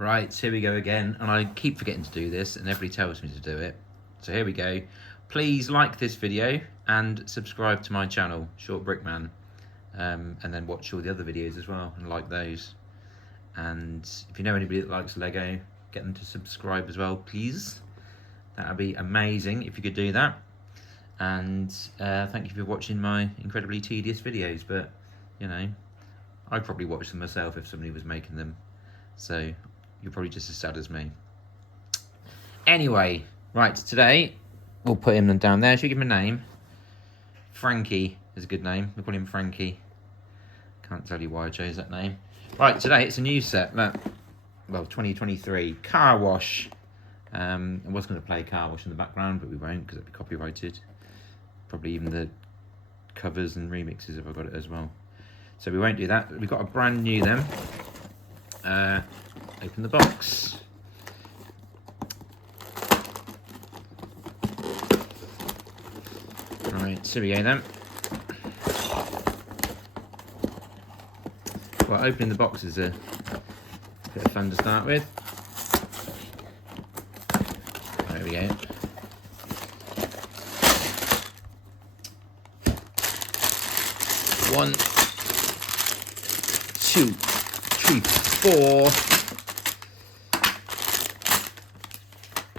Right, here we go again, and I keep forgetting to do this, and everybody tells me to do it. So here we go. Please like this video and subscribe to my channel, Short Brickman, and then watch all the other videos as well and like those. And if you know anybody that likes Lego, get them to subscribe as well, please. That would be amazing if you could do that. And thank you for watching my incredibly tedious videos, but you know, I'd probably watch them myself if somebody was making them. So you're probably just as sad as me. Anyway, right, today we'll put him down there. Should we give him a name? Frankie is a good name. We'll call him Frankie. Can't tell you why I chose that name. Right, today it's a new set. Look, well, 2023 Car Wash. I was going to play Car Wash in the background, but we won't because it'll be copyrighted. Probably even the covers and remixes if I got it as well. So we won't do that. We've got a brand new then. Open the box. Right, so we go then. Well, opening the box is a bit of fun to start with. There we go. One, two, three, four.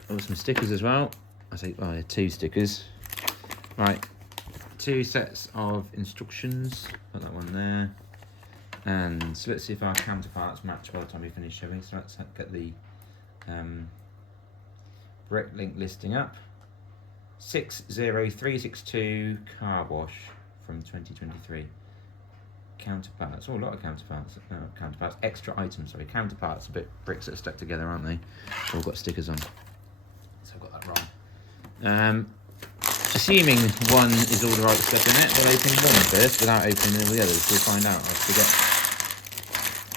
Oh, some stickers as well. I say, oh, 2 stickers. Right, 2 sets of instructions. Put that one there. And so let's see if our counterparts match by the time we finish showing. So let's get the Bricklink listing up. 60362 Car Wash from 2023. Counterparts. Oh, a lot of counterparts. No, counterparts. Extra items. Sorry, counterparts. A bit bricks that are stuck together, aren't they? All got stickers on. So I've got that wrong. Assuming one is all the right stuff in it, we'll open one first without opening all the others. We'll find out. I forget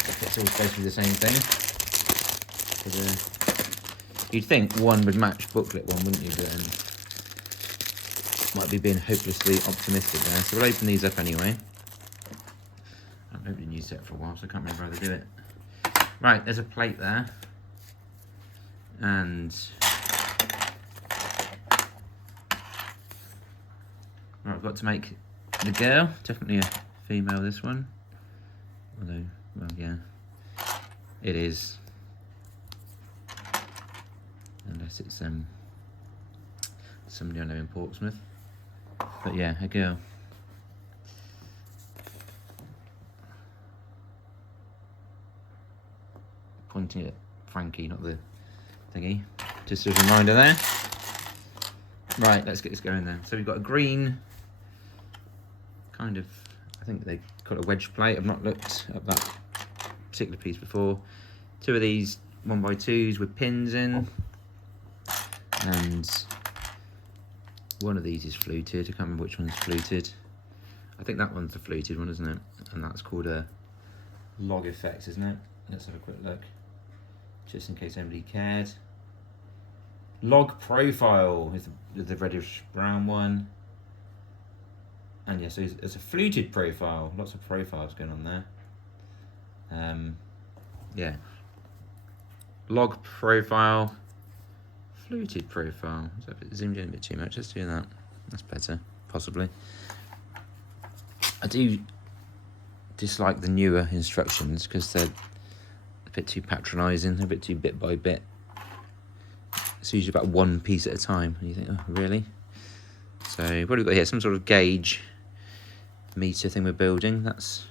if it's all supposed to be the same thing. You'd think one would match booklet one, wouldn't you? But might be being hopelessly optimistic there. So we'll open these up anyway. I haven't opened a new set for a while, so I can't remember how to do it. Right, there's a plate there. And right, I've got to make the girl. Definitely a female, this one. Although, well, yeah, it is. Unless it's somebody I know in Portsmouth. But yeah, a girl. Pointing at Frankie, not the thingy. Just as a reminder there. Right, let's get this going then. So we've got a green, kind of, I think they call it a wedge plate. I've not looked at that particular piece before. 2 of these 1x2s with pins in. And one of these is fluted. I can't remember which one's fluted. I think that one's the fluted one, isn't it? And that's called a log effect, isn't it? Let's have a quick look, just in case anybody cared. Log profile is the reddish brown one. And yes, yeah, so it's a fluted profile. Lots of profiles going on there. Yeah. Log profile. Fluted profile. So if it zoomed in a bit too much, let's do that. That's better, possibly. I do dislike the newer instructions because they're a bit too patronising, a bit too bit by bit. It's usually about 1 piece at a time, and you think, oh, really? So what have we got here? Some sort of gauge meter thing we're building. That's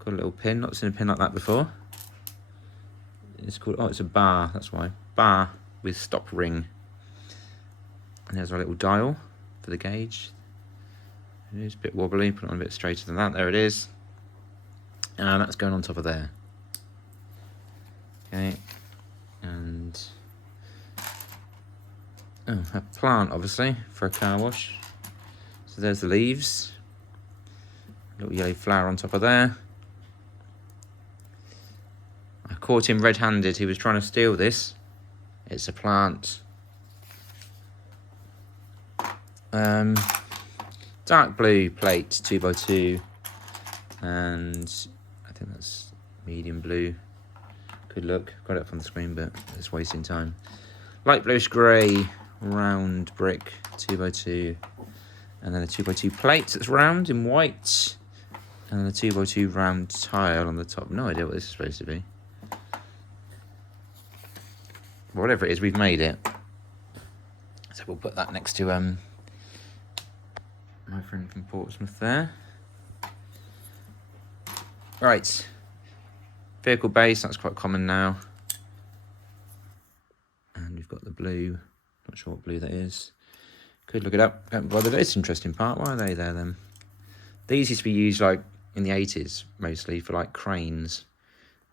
got a little pin. Not seen a pin like that before. It's called, oh, it's a bar, that's why. Bar with stop ring. And there's our little dial for the gauge. It is a bit wobbly, put it on a bit straighter than that. There it is. And that's going on top of there. Okay. And oh, a plant, obviously, for a car wash. So there's the leaves. Little yellow flower on top of there. I caught him red-handed. He was trying to steal this. It's a plant. Dark blue plate, 2x2. And I think that's medium blue. Good look. Got it up on the screen, but it's wasting time. Light bluish grey, round brick, 2x2. And then a 2x2 plate that's round in white. And then a 2x2 round tile on the top. No idea what this is supposed to be. Whatever it is, we've made it. So we'll put that next to my friend from Portsmouth there. Right. Vehicle base, that's quite common now. And we've got the blue. Not sure what blue that is. Could look it up. Don't bother. It's an interesting part. Why are they there then? These used to be used like in the 80s mostly for like cranes.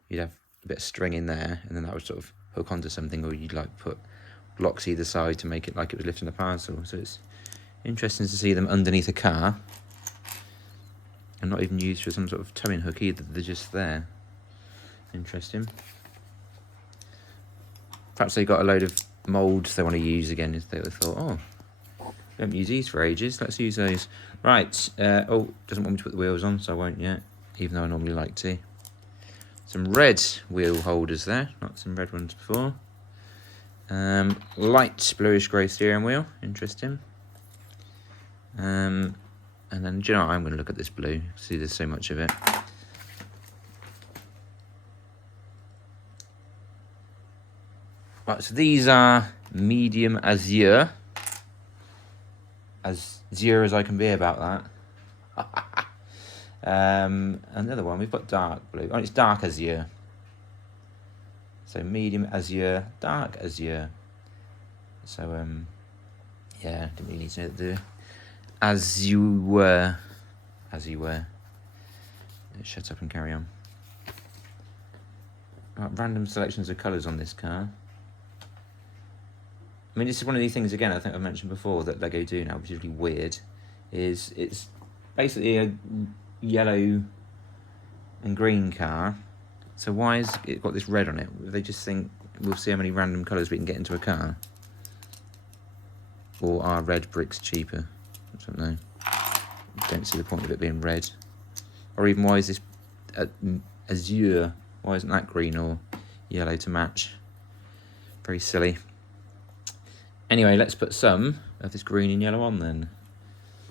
You'd have a bit of string in there and then that would sort of hook onto something, or you'd like put blocks either side to make it like it was lifting a parcel. So it's interesting to see them underneath a car and not even used for some sort of towing hook either. They're just there. Interesting. Perhaps they got a load of moulds they want to use again. If they thought, oh, we haven't used these for ages, let's use those. Right, oh, doesn't want me to put the wheels on, so I won't yet, even though I normally like to. Some red wheel holders there, not some red ones before. Light bluish grey steering wheel, interesting. And then, do you know what, I'm going to look at this blue, see there's so much of it. Right, so these are medium azure. As azure as I can be about that. And the other one, we've got dark blue. Oh, it's dark azure. So medium azure, dark azure. So, yeah, didn't really need to know the as you were. Shut up and carry on. Right, random selections of colours on this car. I mean, this is one of these things, again, I think I've mentioned before, that Lego do now, which is really weird, is it's basically a yellow and green car. So why has it got this red on it? They just think, we'll see how many random colours we can get into a car. Or are red bricks cheaper? I don't know. I don't see the point of it being red. Or even, why is this azure? Why isn't that green or yellow to match? Very silly. Anyway, let's put some of this green and yellow on then.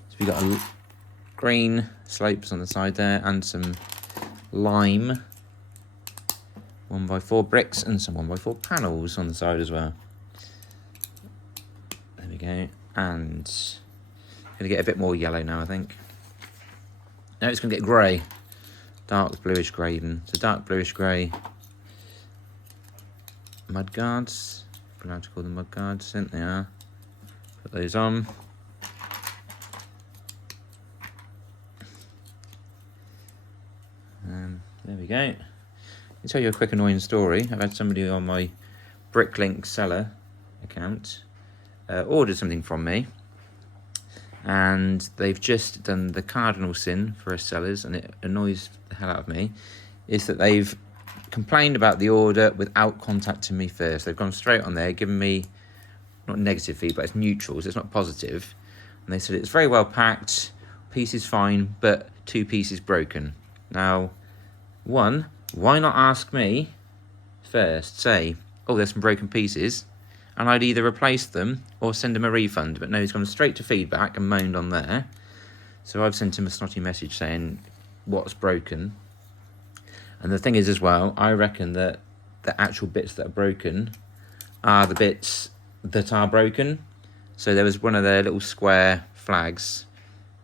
So we've got a green slopes on the side there and some lime 1x4 bricks and some 1x4 panels on the side as well. There we go. And going to get a bit more yellow now, I think. Now it's going to get grey. Dark bluish grey even. So dark bluish grey mud guards. We're allowed to call them mud guards, I think they are. Put those on. There we go. I'll tell you a quick annoying story. I've had somebody on my Bricklink seller account order something from me, and they've just done the cardinal sin for us sellers, and it annoys the hell out of me, is that they've complained about the order without contacting me first. They've gone straight on there, given me, not negative feedback, it's neutral, so it's not positive. And they said it's very well packed, piece is fine, but 2 pieces broken. Now, one, why not ask me first? Say, oh, there's some broken pieces, and I'd either replace them or send him a refund. But no, he's gone straight to feedback and moaned on there. So I've sent him a snotty message saying what's broken. And the thing is as well, I reckon that the actual bits that are broken are the bits that are broken. So there was one of their little square flags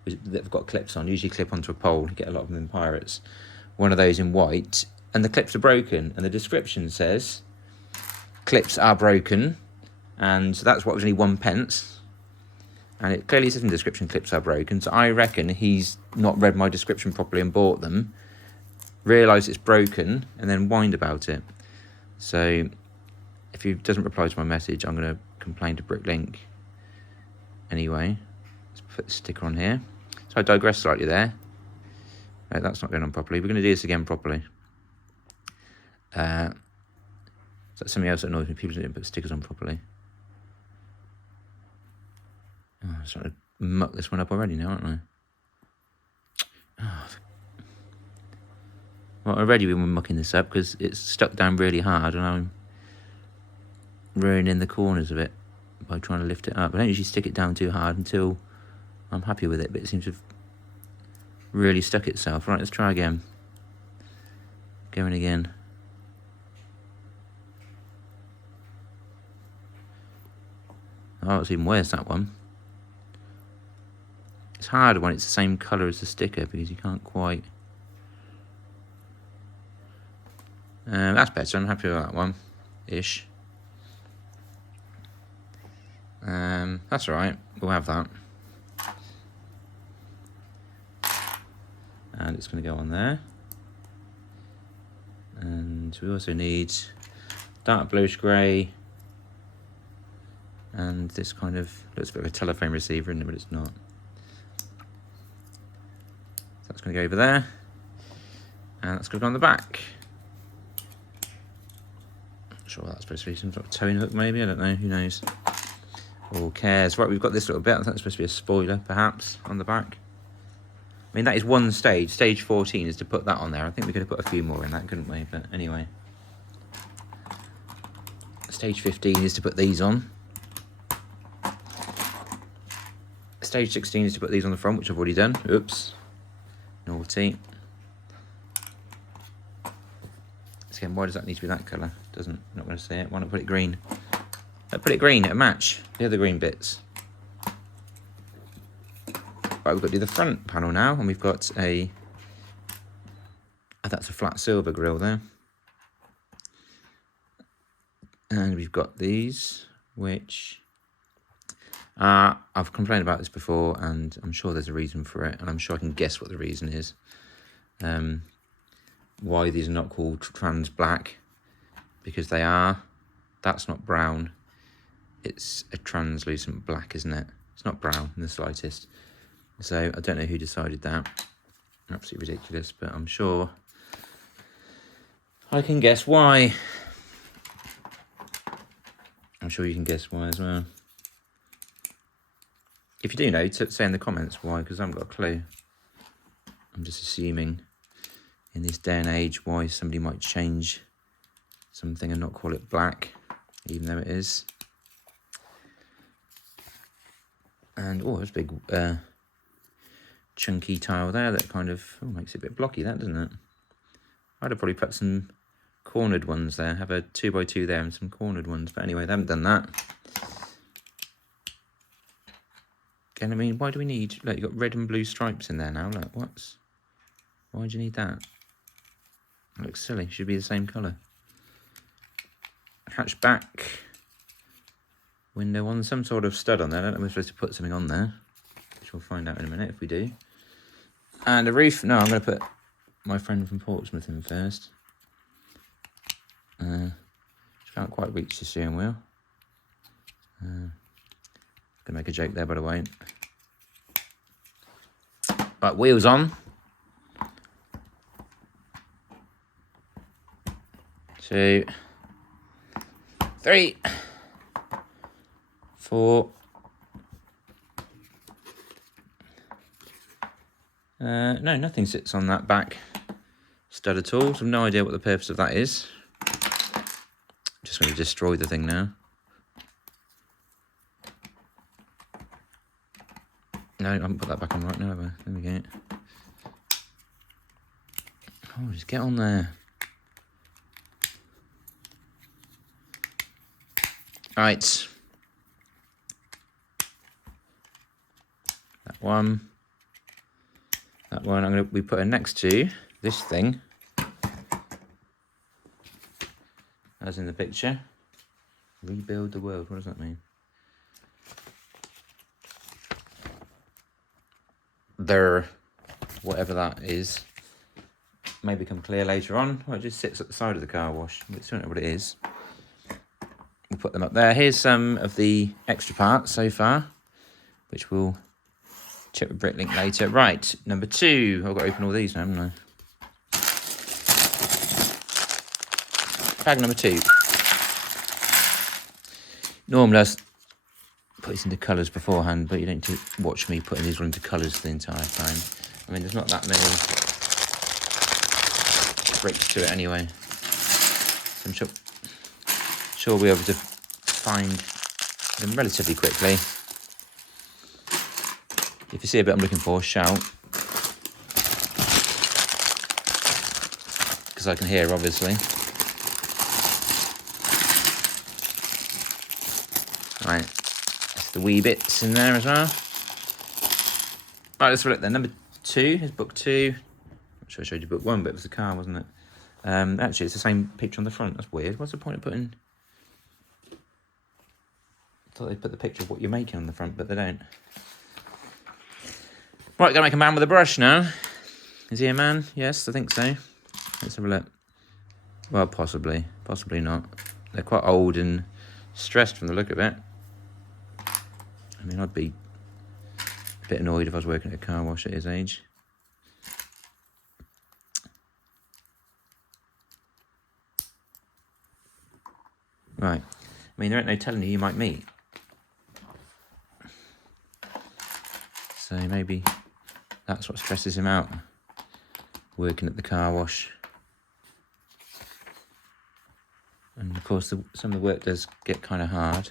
that have got clips on, usually clip onto a pole. You get a lot of them in Pirates. One of those in white, and the clips are broken. And the description says, clips are broken. And so that's what was only 1p. And it clearly says in the description, clips are broken. So I reckon he's not read my description properly and bought them, realised it's broken, and then whined about it. So if he doesn't reply to my message, I'm going to complain to Bricklink anyway. Let's put the sticker on here. So I digress slightly there. No, that's not going on properly. We're going to do this again properly. So that's something else that annoys me. People didn't put stickers on properly. Oh, I'm starting to muck this one up already now, aren't I? Oh, Well, already we've been mucking this up because it's stuck down really hard and I'm ruining the corners of it by trying to lift it up. I don't usually stick it down too hard until I'm happy with it, but it seems to have really stuck itself. Right, let's try again. Going again. Oh, it's even worse, that one. It's hard when it's the same colour as the sticker because you can't quite... that's better, I'm happy with that one. Ish. That's alright, we'll have that. And it's going to go on there. And we also need dark bluish grey. And this kind of looks a bit of a telephone receiver, isn't it? But it's not. So that's going to go over there. And that's going to go on the back. Not sure what that's supposed to be. Some sort of towing hook maybe, I don't know, who knows. Or cares. Right, we've got this little bit. I think that's supposed to be a spoiler, perhaps, on the back. I mean, that is one stage. Stage 14 is to put that on there. I think we could have put a few more in that, couldn't we? But anyway. Stage 15 is to put these on. Stage 16 is to put these on the front, which I've already done. Oops. Naughty. Again, why does that need to be that colour? Doesn't, not going to say it. Why not put it green? Put it green, it'll match the other green bits. Right, we've got to do the front panel now, and we've got a... Oh, that's a flat silver grille there. And we've got these, which... I've complained about this before, and I'm sure there's a reason for it, and I'm sure I can guess what the reason is. Why these are not called trans black, because they are. That's not brown. It's a translucent black, isn't it? It's not brown in the slightest. So I don't know who decided that. Absolutely ridiculous, but I'm sure I can guess why. I'm sure you can guess why as well. If you do know, say in the comments why, because I haven't got a clue. I'm just assuming in this day and age why somebody might change something and not call it black, even though it is. And, oh, there's a big chunky tile there that kind of makes it a bit blocky, that, doesn't it? I'd have probably put some cornered ones there, have a 2x2 there and some cornered ones. But anyway, they haven't done that. Again, I mean, why do we need... Look, you've got red and blue stripes in there now. Look, why do you need that? It looks silly. Should be the same colour. Hatchback. Window on. Some sort of stud on there. I don't know if we're supposed to put something on there. Which we'll find out in a minute if we do. And a roof. No, I'm going to put my friend from Portsmouth in first. She can't quite reach the steering wheel. Gonna make a joke there, but I won't. Right, wheels on. 2, 3, 4. No, nothing sits on that back stud at all, so I've no idea what the purpose of that is. Just going to destroy the thing now. No, I haven't put that back on right now, have I? There we go. Oh, just get on there. Right. That one. That one we put it next to this thing. As in the picture. Rebuild the world. What does that mean? There, whatever that is, may become clear later on. Well, it just sits at the side of the car wash. We still don't know what it is. We'll put them up there. Here's some of the extra parts so far, which we'll check with Bricklink later. Right, number 2. I've got to open all these now, haven't I? Bag number 2. Normally I put this into colours beforehand, but you don't need to watch me putting these into colours the entire time. I mean, there's not that many bricks to it anyway. So I'm sure we'll be able to find them relatively quickly. If you see a bit I'm looking for, shout. Because I can hear, obviously. Right, it's the wee bits in there as well. Right, let's have a look then. Number 2 is book 2. I'm sure I showed you book 1, but it was the car, wasn't it? Actually, it's the same picture on the front. That's weird. What's the point of putting... I thought they'd put the picture of what you're making on the front, but they don't. Right, gonna make a man with a brush now. Is he a man? Yes, I think so. Let's have a look. Well, possibly. Possibly not. They're quite old and stressed from the look of it. I mean, I'd be a bit annoyed if I was working at a car wash at his age. Right. I mean, there ain't no telling who you might meet. So maybe that's what stresses him out, working at the car wash. And of course, some of the work does get kind of hard.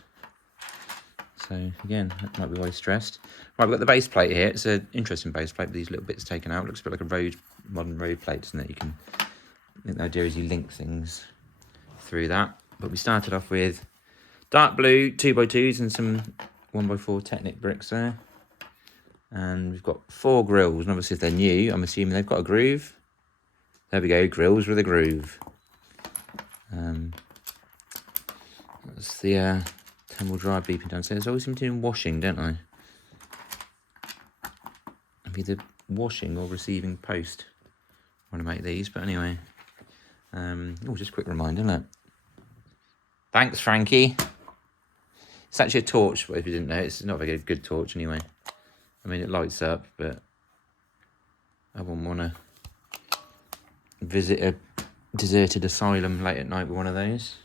So again, that might be why he's stressed. Right, we've got the base plate here. It's an interesting base plate with these little bits taken out. Looks a bit like a modern road plate, doesn't it? I think the idea is you link things through that. But we started off with dark blue 2x2s and some 1x4 Technic bricks there. And we've got 4 grills, and obviously if they're new, I'm assuming they've got a groove. There we go, grills with a groove. That's the tumble dry beeping downstairs. I always seem to do washing, don't I? I'm either washing or receiving post when I make these, but anyway. Just a quick reminder, isn't it? Thanks, Frankie. It's actually a torch, but if you didn't know, it's not a very good torch anyway. I mean, it lights up, but I wouldn't want to visit a deserted asylum late at night with one of those.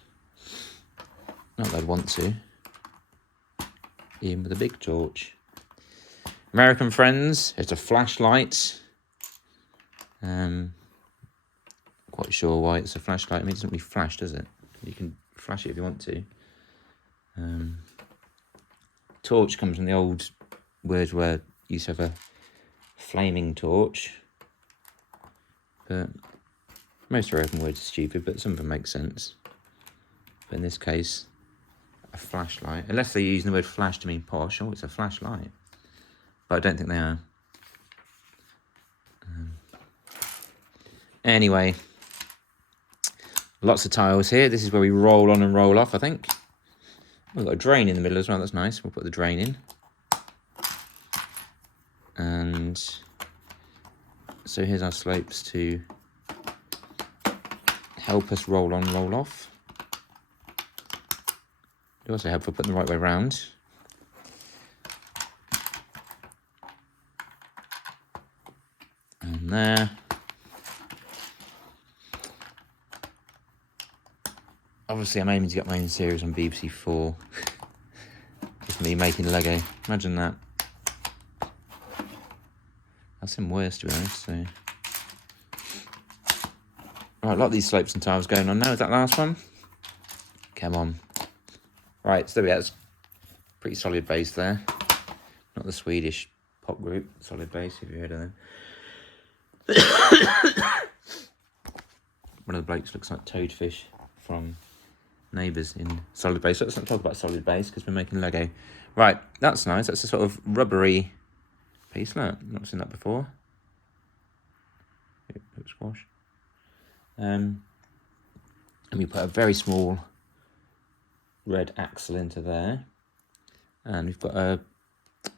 Not that I'd want to. Even with a big torch. American Friends, it's a flashlight. Quite sure why it's a flashlight. I mean, it doesn't really flash, does it? You can flash it if you want to. Torch comes from the old word where you used to have a flaming torch. But most American words are stupid, but some of them make sense. But in this case, a flashlight. Unless they're using the word flash to mean posh. Oh, it's a flashlight. But I don't think they are. Anyway. Lots of tiles here. This is where we roll on and roll off, I think. We've got a drain in the middle as well. That's nice. We'll put the drain in. And so here's our slopes to help us roll on, roll off. They also help for putting the right way round. And there. Obviously, I'm aiming to get my own series on BBC 4. Just me making Lego. Imagine that. That's even worse, to be honest. So, right, a lot of these slopes and tiles going on now. Is that last one? Come on. Right, so there we go. That's pretty solid base there. Not the Swedish pop group. Solid base, if you've heard of them. One of the blokes looks like Toadfish from Neighbours in solid base. So let's not talk about solid base because we're making Lego. Right, that's nice. That's a sort of rubbery piece. Look, not seen that before. Squash. And we put a very small red axle into there. And we've got a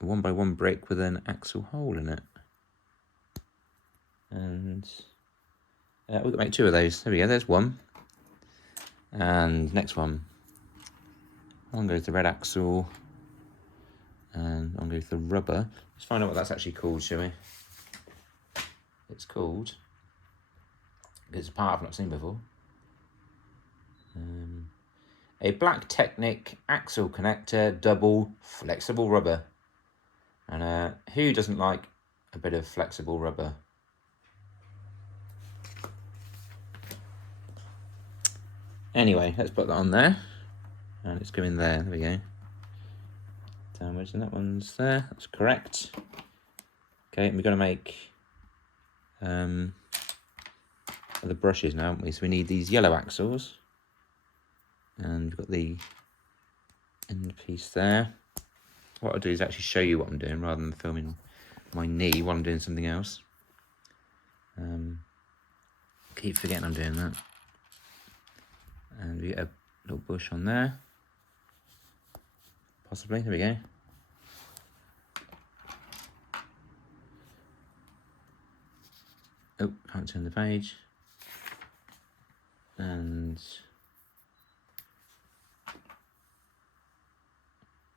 1x1 brick with an axle hole in it. And we're going to make 2 of those. There we go, there's one. And next one. On goes the red axle. And on goes the rubber. Let's find out what that's actually called, shall we? It's called... It's a part I've not seen before. A black Technic axle connector double flexible rubber. And who doesn't like a bit of flexible rubber? Anyway, let's put that on there. And it's going there. There we go. Downwards, and that one's there. That's correct. Okay, we're going to make the brushes now, haven't we? So we need these yellow axles. And we've got the end piece there. What I'll do is actually show you what I'm doing rather than filming my knee while I'm doing something else. Keep forgetting I'm doing that. And we get a little bush on there. Possibly, there we go. Oh, can't turn the page. And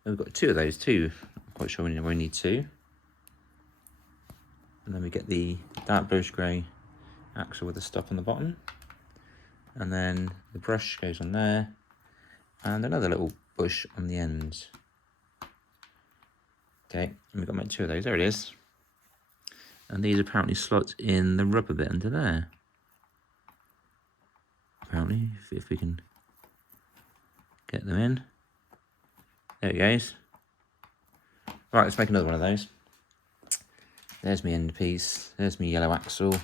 we've got two of those too. I'm quite sure we only need two. And then we get the dark bluish grey axle with the stop on the bottom. And then the brush goes on there. And another little bush on the end. Okay, and we've got to make two of those. There it is. And these apparently slot in the rubber bit under there. Apparently, if we can get them in. There it goes. Right, let's make another one of those. There's my end piece. There's my yellow axle.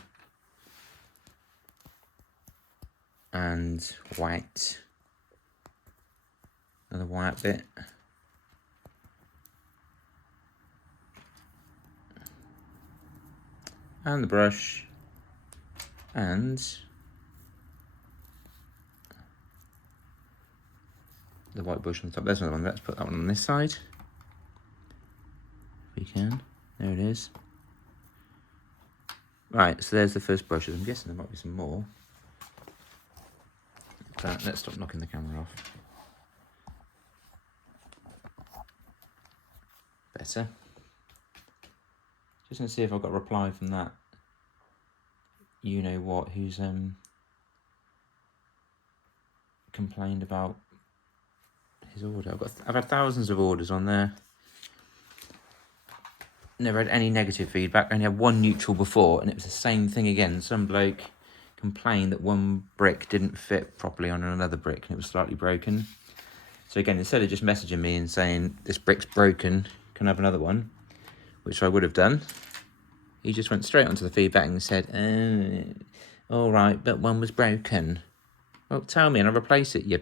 And white. Another white bit. And the brush. And the white bush on the top. There's another one. Let's put that one on this side. If we can. There it is. Right, so there's the first brushes. I'm guessing there might be some more. But let's stop knocking the camera off. Better. Just gonna see if I've got a reply from that. You know what? Who's complained about his order. I've had thousands of orders on there. Never had any negative feedback. I only had one neutral before, and it was the same thing again. Some bloke complained that one brick didn't fit properly on another brick, and it was slightly broken. So again, instead of just messaging me and saying this brick's broken, can I have another one, which I would have done, he just went straight onto the feedback and said, all right, but one was broken. Well, tell me and I'll replace it, you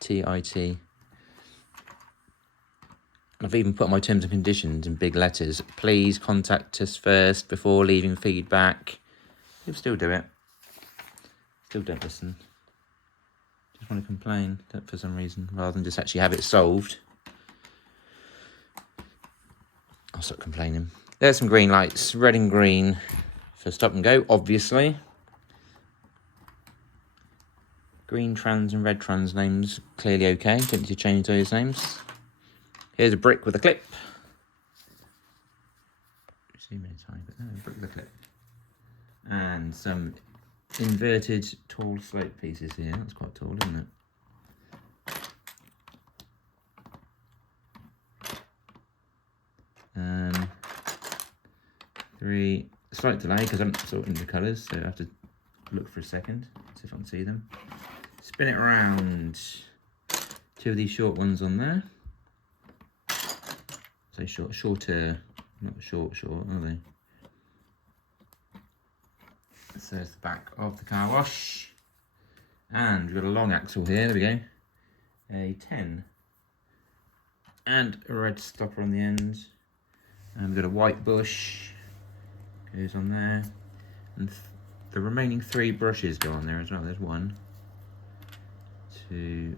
TIT. I've even put my terms and conditions in big letters. Please contact us first before leaving feedback. You'll still do it. Still don't listen. Just want to complain for some reason, rather than just actually have it solved. I'll stop complaining. There's some green lights, red and green for stop and go, obviously. Green trans and red trans names, clearly okay. Don't need to change those names. Here's a brick with a clip. Zoom in a tiny bit. No, brick with a clip. And some inverted tall slope pieces here. That's quite tall, isn't it? Three, slight delay because I'm sorting the colours, so I have to look for a second, see if I can see them. Spin it around. Two of these short ones on there. So shorter, not short, are they? So there's the back of the car wash. And we've got a long axle here, there we go. A 10. And a red stopper on the end. And we've got a white bush. Goes on there. And the remaining 3 brushes go on there as well. There's 1, 2,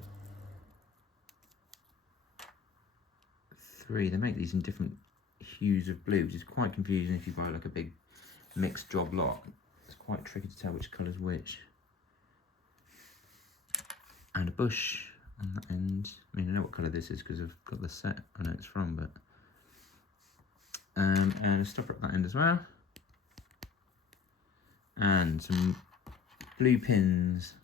3. They make these in different hues of blue, which is quite confusing if you buy like a big mixed job lot. It's quite tricky to tell which colour's which. And a bush on that end. I mean, I know what colour this is because I've got the set I know it's from, but and a stopper at that end as well. And some blue pins.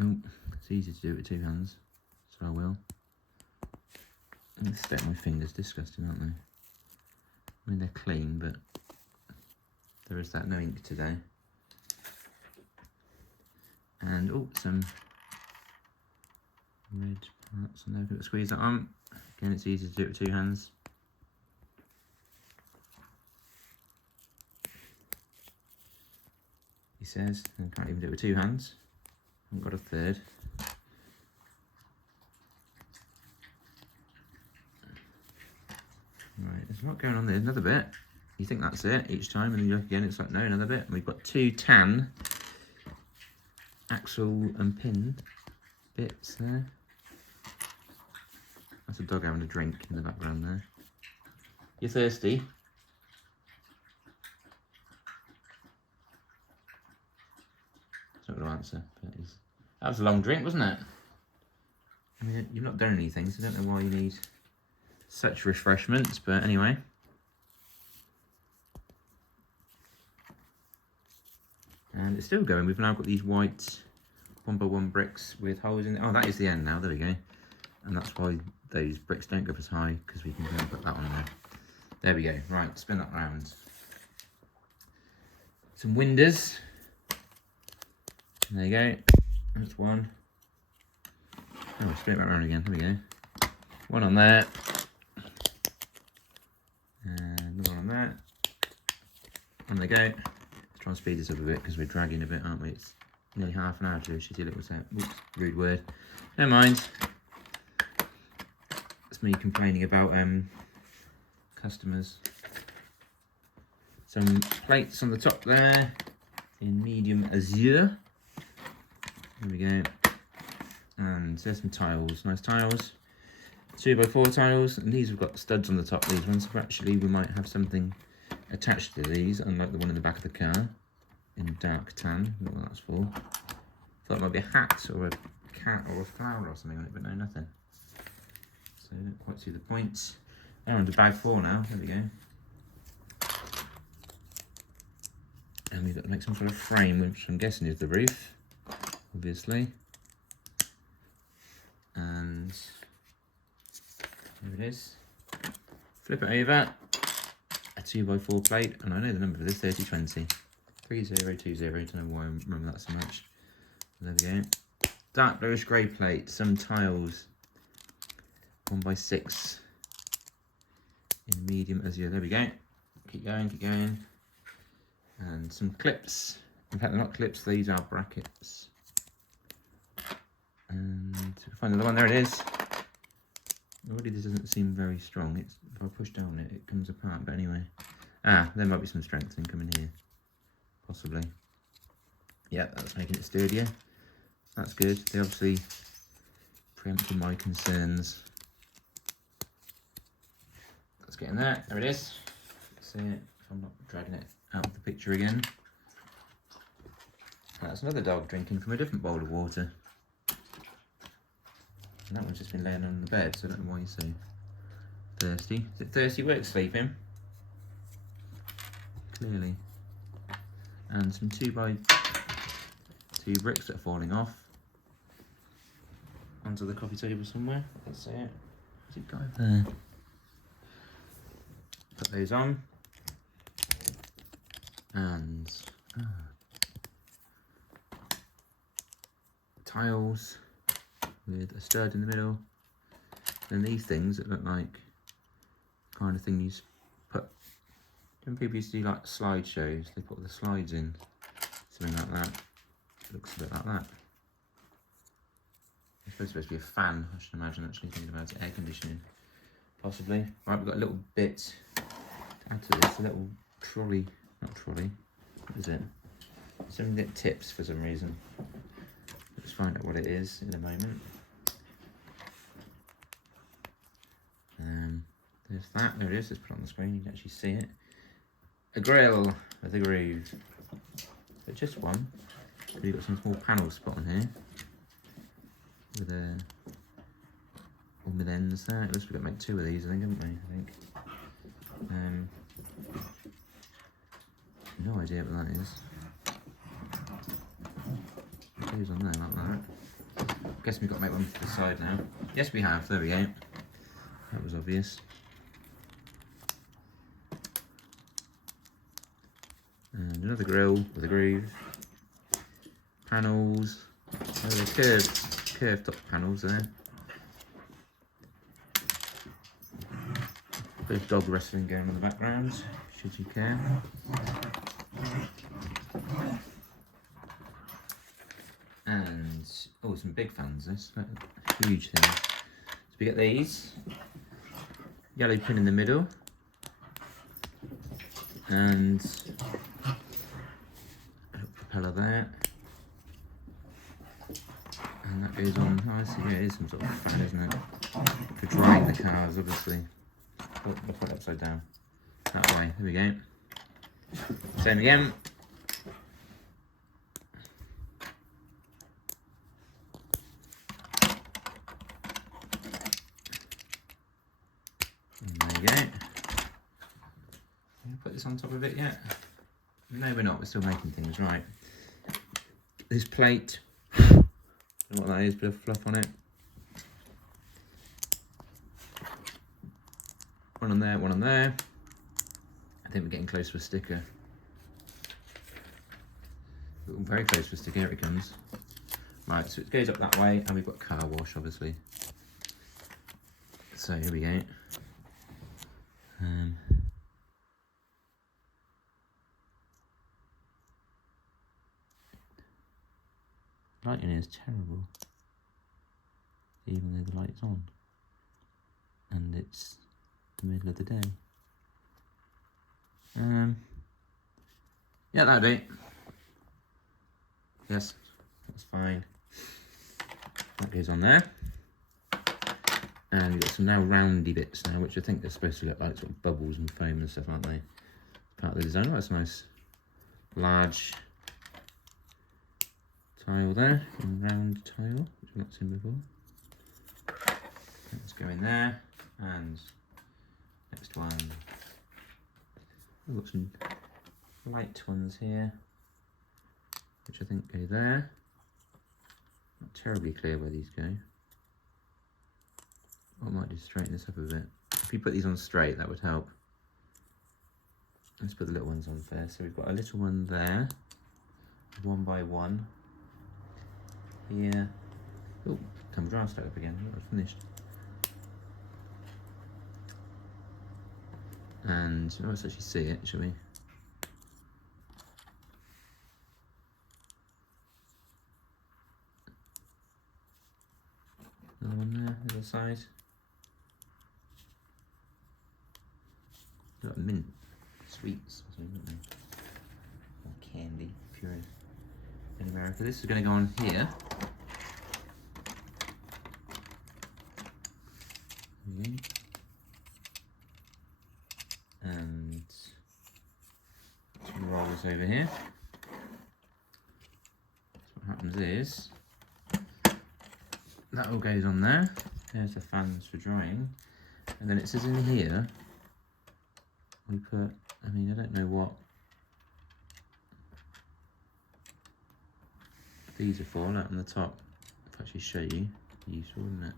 Oh, it's easy to do it with 2 hands, so I will. I'm step my fingers, disgusting, aren't they? I mean, they're clean, but there is that no ink today. And oh, some red parts on there. If we squeeze that on, again, it's easy to do it with 2 hands. He says, and can't even do it with 2 hands. I've got a third. Right, there's a lot going on there. Another bit. You think that's it each time, and then you look again, it's like, no, another bit. And we've got 2 tan axle and pin bits there. That's a dog having a drink in the background there. You're thirsty? It's not going to answer. But that was a long drink, wasn't it? I mean, you've not done anything, so I don't know why you need such refreshments, but anyway. And it's still going. We've now got these white 1x1 bricks with holes in it. Oh, that is the end now. There we go. And that's why those bricks don't go up as high, because we can go and put that on there. There we go. Right, spin that round. Some windows. There you go. That's one. Oh, spin it back around again. There we go. One on there. And another one on there. On they go. Let's try and speed this up a bit because we're dragging a bit, aren't we? It's nearly half an hour to do a shitty little set. Oops, rude word. Never mind. That's me complaining about customers. Some plates on the top there in medium azure. There we go. And there's some tiles, nice tiles. 2x4 tiles, and these have got studs on the top, these ones. So actually we might have something attached to these, unlike the one in the back of the car in dark tan. I don't know what that's for. Thought it might be a hat or a cat or a flower or something on it, but no, nothing. So I don't quite see the point. They're on to bag 4 now. There we go. And we've got to make some sort of frame, which I'm guessing is the roof, obviously. And there it is. Flip it over. A 2x4 plate, and I know the number for this, 3020. 3020, I don't know why I remember that so much. There we go. Dark bluish grey plate, some tiles. 1x6 in medium azure. There we go. Keep going, keep going. And some clips. In fact, they're not clips, these are brackets. And find the one, there it is. Already this doesn't seem very strong. It's, if I push down it, it comes apart, but anyway. Ah, there might be some strengthening coming here. Possibly. Yeah, that's making it sturdier. That's good. They obviously preempted my concerns. Let's get in there. There it is. See it, if I'm not dragging it out of the picture again. That's another dog drinking from a different bowl of water. And that one's just been laying on the bed, so I don't know why he's so thirsty. Is it thirsty work sleeping? Clearly. And some 2x2 bricks that are falling off onto the coffee table somewhere. Let's see it. Where's it go there? Put those on. And tiles with a stud in the middle. And these things that look like kind of thing you put. When people used to do like slideshows, they put the slides in, something like that. It looks a bit like that. It's supposed to be a fan, I should imagine, actually thinking about it. Air conditioning, possibly. Right, we've got a little bit to add to this, a little trolley, not trolley, what is it? Something that tips for some reason. Let's find out what it is in a moment. There's that, there it is, let's put it on the screen, you can actually see it. A grill with a groove. But just one. We've got some small panels put on here. With a on with ends there. At least we've got to make 2 of these, I think, haven't we? No idea what that is. It goes on there like that. Guess we've got to make one for the side now. Yes, we have. There we go. That was obvious. And another grill with a groove. Panels. Oh, the curved top panels there. Bit of dog wrestling going on in the background, should you care. And, oh, some big fans, this, huge thing. So we get these, yellow pin in the middle, and a propeller there. And that goes on, oh I see, yeah, it is some sort of fan, isn't it? For drying the cars, obviously. Oh, I'll put it upside down. That way, there we go. Same again. And there you go. Can I put this on top of it yet? No, we're not, we're still making things right. This plate, I don't know what that is, bit of fluff on it. One on there, one on there. I think we're getting close to a sticker. Very close to a sticker, here it comes. Right, so it goes up that way, and we've got car wash, obviously. So here we go. Lighting is terrible, even though the light's on. And it's the middle of the day. Yeah, that'll do. Yes, that's fine. That goes on there. And we've got some now roundy bits now, which I think they're supposed to look like sort of bubbles and foam and stuff, aren't they? Part of the design. Oh, that's nice. Large tile there, and round tile, which I've not seen before. Let's go in there, and next one. We've got some light ones here, which I think go there. Not terribly clear where these go. I might just straighten this up a bit. If you put these on straight, that would help. Let's put the little ones on first. So we've got a little one there, one by one. Here. Oh, come dry straight up again. I've finished. And let's actually see it, shall we? Another one there, the other side. Got mint sweets or something, don't they? Or candy, if you're in America. This is going to go on here. And let's roll this over here. So what happens is that all goes on there. There's the fans for drying, and then it says in here we put, I mean, I don't know what these are for. Look on the top, if I actually show you, useful, isn't it?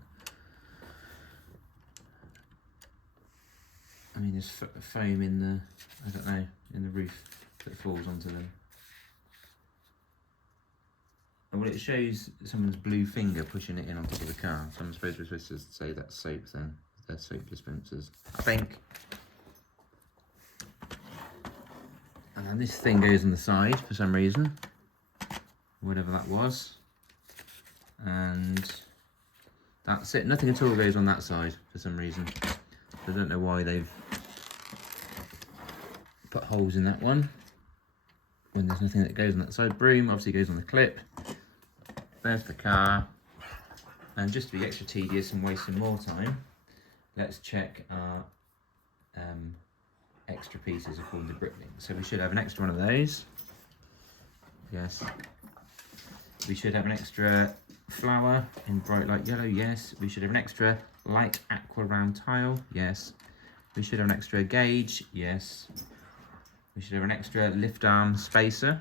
I mean, there's foam in the, I don't know, in the roof that falls onto them. Well, it shows someone's blue finger pushing it in on top of the car. So I suppose we're supposed to say that's soap then. They're soap dispensers, I think. And then this thing goes on the side for some reason. Whatever that was. And that's it. Nothing at all goes on that side for some reason. I don't know why they've put holes in that one when there's nothing that goes on that side. Broom obviously goes on the clip. There's the car. And just to be extra tedious and wasting more time, let's check our extra pieces according to Bricklink. So we should have an extra one of those. Yes. We should have an extra flower in bright light yellow. Yes. We should have an extra light aqua round tile. Yes. We should have an extra gauge. Yes. We should have an extra lift arm spacer.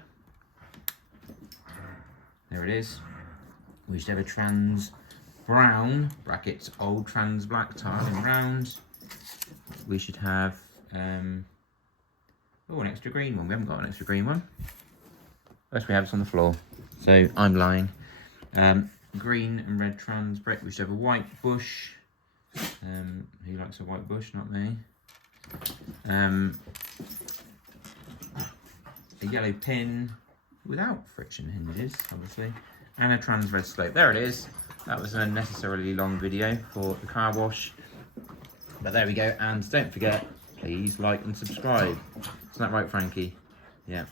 There it is. We should have a trans brown, brackets, old trans black tile in round. We should have, an extra green one. We haven't got an extra green one. Unless we have, it's on the floor. So I'm lying. Green and red trans brake. We should have a white bush. Who likes a white bush? Not me. A yellow pin without friction hinges, obviously, and a trans red slope. There it is. That was an unnecessarily long video for the car wash, but there we go. And don't forget, please like and subscribe. Isn't that right, Frankie? Yeah.